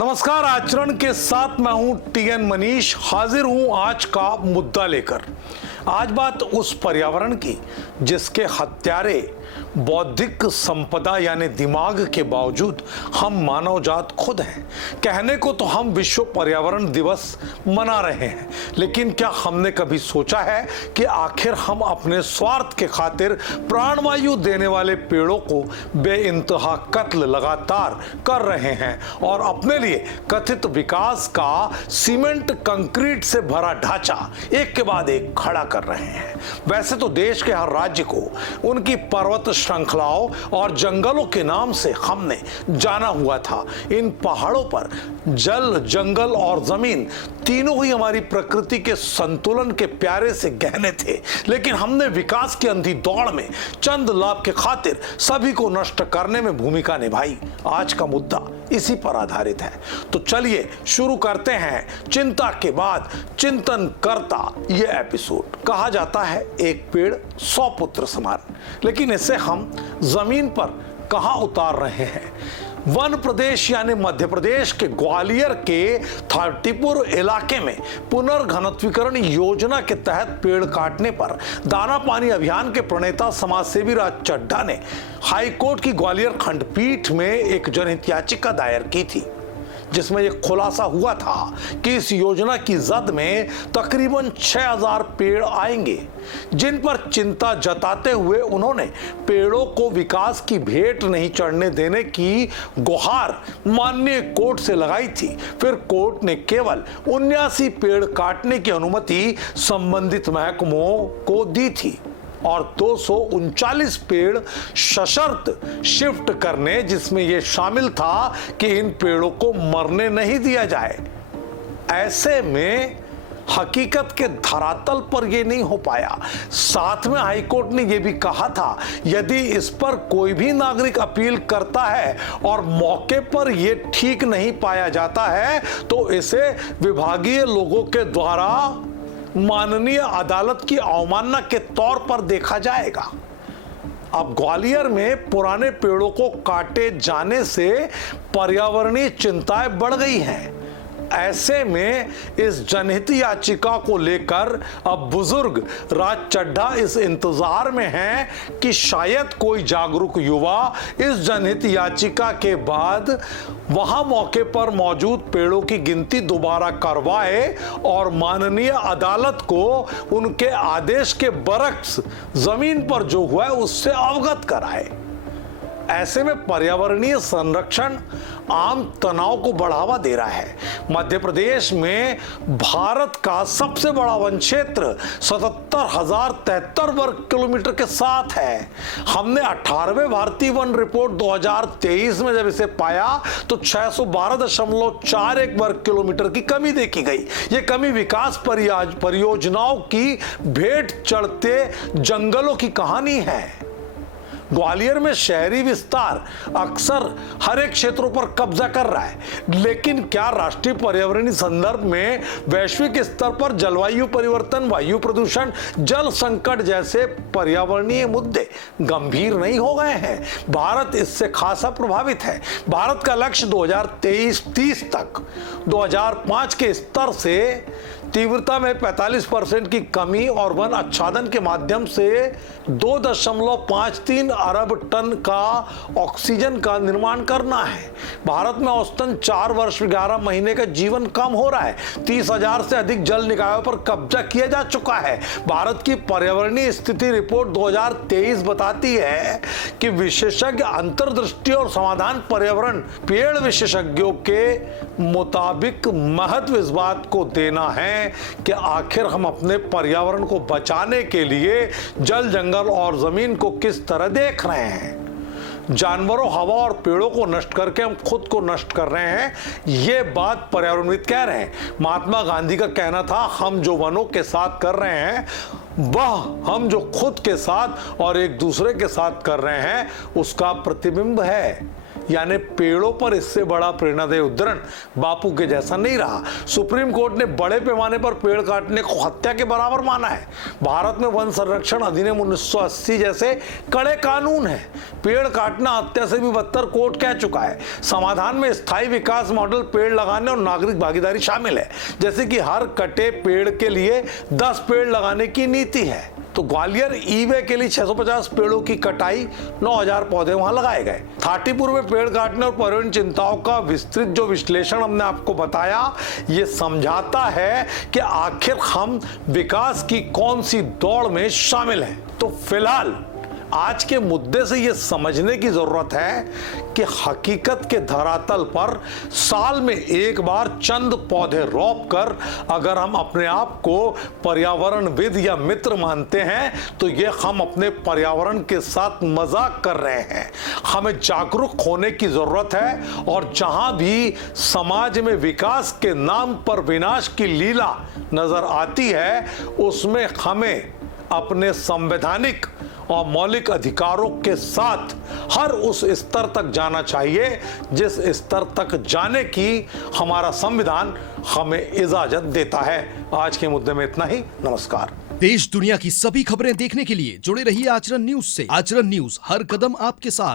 नमस्कार। आचरण के साथ मैं हूं टीएन मनीष, हाजिर हूं आज का मुद्दा लेकर। आज बात उस पर्यावरण की जिसके हत्यारे बौद्धिक संपदा यानी दिमाग के बावजूद हम मानव जात खुद हैं। कहने को तो हम विश्व पर्यावरण दिवस मना रहे हैं, लेकिन क्या हमने कभी सोचा है कि आखिर हम अपने स्वार्थ के खातिर प्राणवायु देने वाले पेड़ों को बेइंतहा कत्ल लगातार कर रहे हैं और अपने लिए कथित विकास का सीमेंट कंक्रीट से भरा ढांचा एक के बाद एक खड़ा कर रहे हैं। वैसे तो देश के हर राज्य को उनकी पर्वत श्रृंखलाओं और जंगलों के नाम से हमने जाना हुआ था। इन पहाड़ों पर जल, जंगल और जमीन तीनों ही हमारी प्रकृति के संतुलन के प्यारे से गहने थे, लेकिन हमने विकास की अंधी दौड़ में चंद लाभ के खातिर सभी को नष्ट करने में भूमिका निभाई। आज का मुद्दा इसी पर आधारित है। तो चलिए शुरू करते हैं चिंता के बाद चिंतन करता ये एपिसोड। कहा जाता है एक पेड़ 100 पुत्र समान, लेकिन इसे हम जमीन पर कहां उतार रहे हैं? वन प्रदेश यानी मध्य प्रदेश के ग्वालियर के थाटीपुर इलाके में पुनर्घनत्वीकरण योजना के तहत पेड़ काटने पर दाना पानी अभियान के प्रणेता समाजसेवी राज चड्ढा ने हाईकोर्ट की ग्वालियर खंडपीठ में एक जनहित याचिका दायर की थी, जिसमें यह खुलासा हुआ था कि इस योजना की जद में तकरीबन 6000 पेड़ आएंगे, जिन पर चिंता जताते हुए उन्होंने पेड़ों को विकास की भेंट नहीं चढ़ने देने की गुहार माननीय कोर्ट से लगाई थी। फिर कोर्ट ने केवल 79 पेड़ काटने की अनुमति संबंधित महकमों को दी थी और 239 पेड़ सशर्त शिफ्ट करने, जिसमें यह शामिल था कि इन पेड़ों को मरने नहीं दिया जाए। ऐसे में हकीकत के धरातल पर यह नहीं हो पाया। साथ में हाईकोर्ट ने यह भी कहा था यदि इस पर कोई भी नागरिक अपील करता है और मौके पर यह ठीक नहीं पाया जाता है तो इसे विभागीय लोगों के द्वारा माननीय अदालत की अवमानना के तौर पर देखा जाएगा। अब ग्वालियर में पुराने पेड़ों को काटे जाने से पर्यावरणीय चिंताएं बढ़ गई हैं। ऐसे में इस जनहित याचिका को लेकर अब बुजुर्ग राज चड्ढा इस इंतजार में हैं कि शायद कोई जागरूक युवा इस जनहित याचिका के बाद वहां मौके पर मौजूद पेड़ों की गिनती दोबारा करवाए और माननीय अदालत को उनके आदेश के बरक्स जमीन पर जो हुआ है उससे अवगत कराए। ऐसे में पर्यावरणीय संरक्षण आम तनाव को बढ़ावा दे रहा है। मध्य प्रदेश में भारत का सबसे बड़ा वन क्षेत्र 77,073 वर्ग किलोमीटर के साथ है। हमने 18वें भारतीय वन रिपोर्ट 2023 में जब इसे पाया तो 612.41 वर्ग किलोमीटर की कमी देखी गई। ये कमी विकास परियोजनाओं की भेंट चढ़ते जंगलों की कहानी है। ग्वालियर में शहरी विस्तार अक्सर हर एक क्षेत्रों पर कब्जा कर रहा है, लेकिन क्या राष्ट्रीय पर्यावरणीय संदर्भ में वैश्विक स्तर पर जलवायु परिवर्तन, वायु प्रदूषण, जल संकट जैसे पर्यावरणीय मुद्दे गंभीर नहीं हो गए हैं? भारत इससे खासा प्रभावित है। भारत का लक्ष्य 2023-30 तक 2005 के स्तर से तीव्रता में 45% की कमी और वन आच्छादन के माध्यम से 2.53 अरब टन का ऑक्सीजन का निर्माण करना है। भारत में औसतन 4 वर्ष 11 महीने का जीवन कम हो रहा है। 30,000 से अधिक जल निकायों पर कब्जा किया जा चुका है। भारत की पर्यावरणीय स्थिति रिपोर्ट 2023 बताती है कि विशेषज्ञ अंतर्दृष्टि और समाधान पर्यावरण पेड़ विशेषज्ञों के मुताबिक महत्व इस बात को देना है कि आखिर हम अपने पर्यावरण को बचाने के लिए जल, जंगल और जमीन को किस तरह देख रहे हैं। जानवरों, हवा और पेड़ों को नष्ट करके हम खुद को नष्ट कर रहे हैं, ये बात पर्यावरणविद कह रहे हैं। महात्मा गांधी का कहना था हम जो वनों के साथ कर रहे हैं वह हम जो खुद के साथ और एक दूसरे के साथ कर रहे हैं उसका प्रतिबिंब है। यानी पेड़ों पर इससे बड़ा प्रेरणादायी उद्धरण बापू के जैसा नहीं रहा। सुप्रीम कोर्ट ने बड़े पैमाने पर पेड़ काटने को हत्या के बराबर माना है। भारत में वन संरक्षण अधिनियम 1980 जैसे कड़े कानून हैं। पेड़ काटना हत्या से भी बदतर कोर्ट कह चुका है। समाधान में स्थायी विकास मॉडल, पेड़ लगाने और नागरिक भागीदारी शामिल है, जैसे कि हर कटे पेड़ के लिए 10 पेड़ लगाने की नीति है। तो ग्वालियर ई-वे के लिए 650 पेड़ों की कटाई, 9000 पौधे वहां लगाए गए। थाटीपुर में पेड़ काटने और पर्यावरण चिंताओं का विस्तृत जो विश्लेषण हमने आपको बताया, ये समझाता है कि आखिर हम विकास की कौन सी दौड़ में शामिल हैं। तो फिलहाल आज के मुद्दे से यह समझने की जरूरत है कि हकीकत के धरातल पर साल में एक बार चंद पौधे रोप कर अगर हम अपने आप को पर्यावरणविद या मित्र मानते हैं, तो ये हम अपने पर्यावरण के साथ मजाक कर रहे हैं। हमें जागरूक होने की जरूरत है और जहां भी समाज में विकास के नाम पर विनाश की लीला नजर आती है, उसमें हमें अपने संवैधानिक और मौलिक अधिकारों के साथ हर उस स्तर तक जाना चाहिए जिस स्तर तक जाने की हमारा संविधान हमें इजाजत देता है। आज के मुद्दे में इतना ही। नमस्कार। देश दुनिया की सभी खबरें देखने के लिए जुड़े रहिए आचरण न्यूज से। आचरण न्यूज, हर कदम आपके साथ।